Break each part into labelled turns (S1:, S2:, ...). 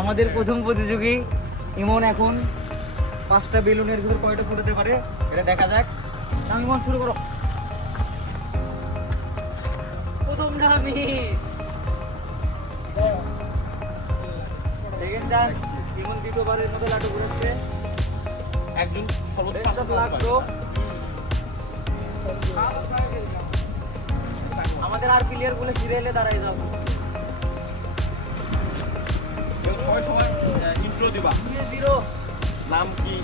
S1: আমাদের প্রথম প্রতিযোগী ইমন এখন পাঁচটা বেলুনের ভিতর কয়টা ফুটাতে পারে এটা দেখা যাক। না ইমন শুরু করো। প্রথমটা মিস সেকেন্ড চান্স ইমন দ্বিতীয়বারের মতো লাটু ঘুরেছে
S2: একজন
S1: ব্রো আমাদের আর প্লেয়ারগুলো সিরিয়ালে দাঁড়াই যাব।
S2: ইন্ট্রো দিবা।
S1: জিরো
S2: নাম কি?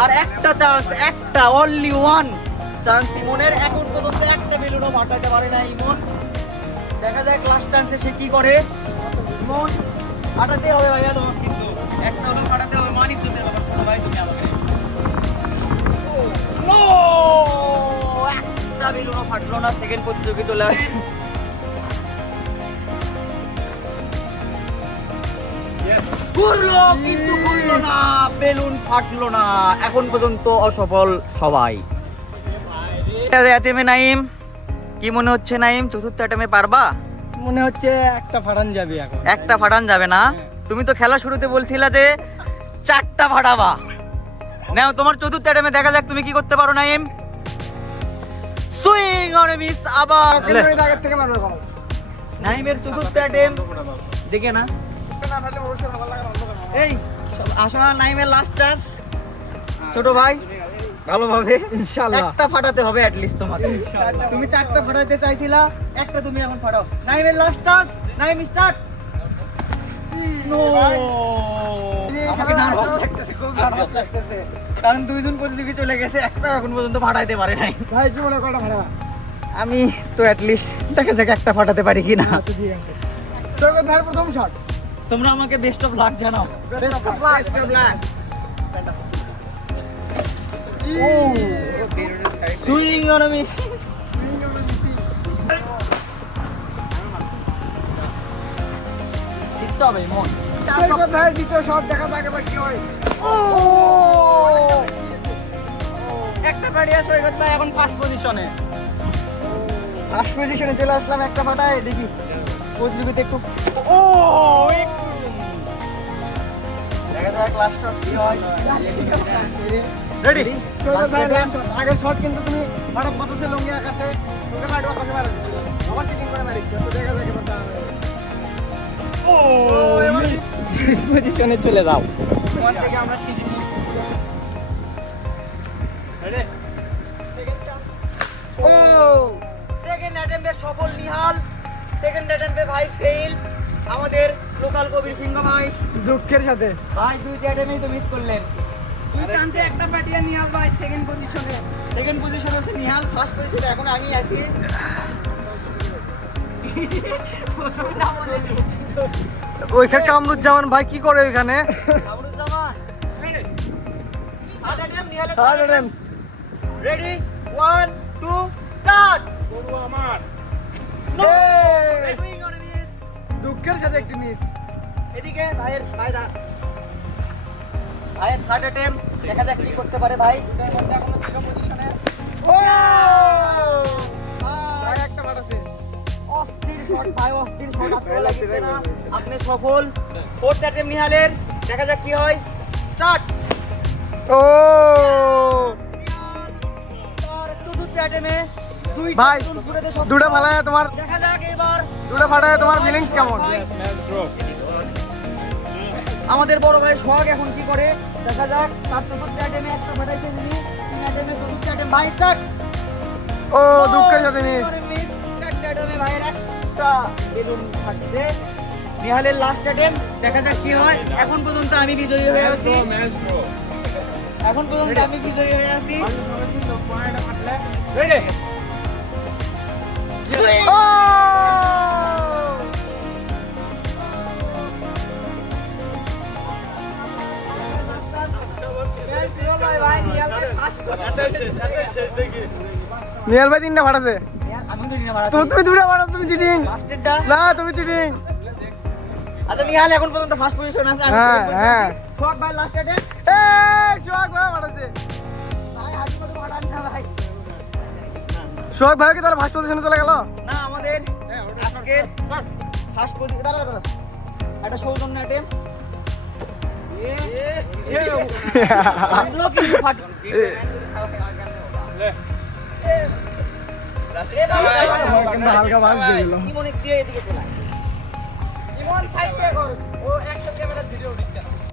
S1: আর একটা চান্স একটা অনলি ওয়ান চান্স ইমনের। এখন পর্যন্ত একটা বেলুনও মাটাতে পারে না ইমন। দেখা যাক লাস্ট চান্সে সে কি করে। ইমন ফাটাতে হবে ভাইয়া তোমার ফাটলো না সেকেন্ড প্রতিযোগী চলে আসে। ঘুরলো কিন্তু ঘুরলো না বেলুন ফাটলো না। এখন পর্যন্ত অসফল সবাই। অ্যাটেমে নাইম কি মনে হচ্ছে নাইম চতুর্থ অ্যাটেমে পারবা?
S3: মনে হচ্ছে একটা ফাটান যাবে এখন।
S1: একটা ফাটান যাবে না? তুমি তো খেলা শুরুতে বলছিলা যে চারটা ফাটাবা। নাও তোমার চতুর্থ অ্যাটেমে দেখা যাক তুমি কি করতে পারো নাইম সুইং অন মিস আবার
S3: আগের থেকে মারবে কম
S1: নাইমের চতুর্থ অ্যাটেম দেখে না। এই আসলে নাইমের লাস্ট চান্স ছোট ভাই ভালোভাবে।
S3: ইনশাআল্লাহ।
S1: একটা ফাটাতে হবে অ্যাট লিস্ট তোমাকে। তুমি চারটা ফাটাতে চাইছিলা একটা তুমি এখন ফাটাও। নাইমের last chance Naim start no আমাকে নার্ভাস লাগতেছে খুব নার্ভাস লাগতেছে। কারণ দুইজন প্রতিযোগী চলে গেছে একটা এখন পর্যন্ত ফাটাইতে পারে নাই।
S3: ভাই কি মনে কয়টা ফাটাবা?
S1: আমি তো অ্যাট লিস্ট দেখা যাক একটা ফাটাতে পারি কিনা।
S3: আচ্ছা ঠিক আছে। ভাইয়ের প্রথম শট
S1: তোমরা আমাকে বেস্ট অফ লাক জানাও।
S3: Best of luck
S1: best of luck swing and miss শিখতে হবে মন
S3: সৈকত ভাইয়ের দ্বিতীয় শট দেখা যাক এবার কি হয়।
S1: ও একটা ফাটিয়া সৈকত ভাই এখন ফার্স্ট পজিশনে ফার্স্ট পজিশনে চলে আসলাম একটা ফাটায় দেখি প্রতিযোগিতা একটু ও দেখা যাক লাস্ট কি হয়। রেডি
S3: সৈকত ভাইয়ের আগের শট কিন্তু তুমি হঠাৎ বাতাসে লঙ্গি আকাশে তোকে লাইট আকাশে মারা দিছিল আবার চিটিং করে মারিচ্ছে তো দেখা যাক এবার
S1: ও
S3: এবার
S1: পজিশনে চলে যাও।
S2: তোমার থেকে আমরা
S1: ও সেকেন্ড অ্যাটেম্পে সফল নিহাল। সেকেন্ড অ্যাটেম্পে ভাই ফেল আমাদের লোকাল কবির সিংহ ভাই।
S3: দুঃখের সাথে।
S1: ভাই দুইটা অ্যাটেম্পেই তো মিস করলেন।
S3: দুই চান্সে একটা পাটিয়া নিয়ে ভাই সেকেন্ড পজিশনে
S1: সেকেন্ড পজিশন আছে নিহাল ফার্স্ট পজিশনে এখন আমি আছি।
S3: ওইখানে কামরুজ্জামান ভাই কি করে ওইখানে?
S1: Abruzzaman third attempt. Ready one two start
S2: করব আমার।
S1: No
S3: Hey!
S1: Doing and miss
S3: দুঃখের সাথে একটি মিস
S1: এদিকে ভাইয়ের ভাই দা ভাইয়ের থার্ড অ্যাটেম্প দেখা যাক কি করতে পারে ভাই।
S3: ও ভাই একটা মারাছে
S1: অস্থির শট ভাই অস্থির শট আপনার লাগছে না? আপনি সফল। ফোর্থ অ্যাটেম্প নিহালের। দেখা যাক কি হয়। স্টার্ট
S3: ও ভাই, দুটো ফালায় তোমার
S1: দেখা যাক এবার।
S3: দুটো ফাটায় তোমার ফিলিংস কেমন?
S1: আমাদের বড় ভাই সোহাগ এখন কি করে? দেখা যাক তার চতুর্থ অ্যাটেমে একটা ফাটাইছে তিনি তিন অ্যাটেমে চতুর্থ অ্যাটেম ভাই স্টার্ট
S3: ও দুঃখের সাথে মিস
S1: চারটে অ্যাটেমে ভাইয়ের একটা বেলুন ফাটছে নিহালের লাস্ট অ্যাটেম দেখা যাক কি হয়। এখন পর্যন্ত আমি বিজয়ী হয়ে আছি। এখন পর্যন্ত আমি বিজয়ী হয়ে আছি।
S3: ও! নিহাল ভাই তিনটা ফাটাছে
S1: আমি তো নিয়ে মারা
S3: তো তুমি দুটো ফাটাও তুমি চিটিং না তুমি চিটিং
S1: আচ্ছা নিহাল এখন পর্যন্ত ফার্স্ট পজিশন আছে আমি
S3: হ্যাঁ, হ্যাঁ।
S1: সোহাগ ভাই লাস্ট
S3: সোহাগ ভাই ফাটাছে
S1: ভাই হাজি কত ফাটান না ভাই
S3: সোহাগ ভাই কি তাহলে ফার্স্ট পজিশনে চলে গেল
S1: না আমাদের আজকের ফার্স্ট পজিশন দাঁড়া দাঁড়া একটা সৌজন্য অ্যাটেম্প
S3: হালকা বাস দিয়ে দিল
S1: ইমন সাইড দিয়ে কর ও অ্যাকশন ক্যামেরা ভিডিও দিচ্ছে না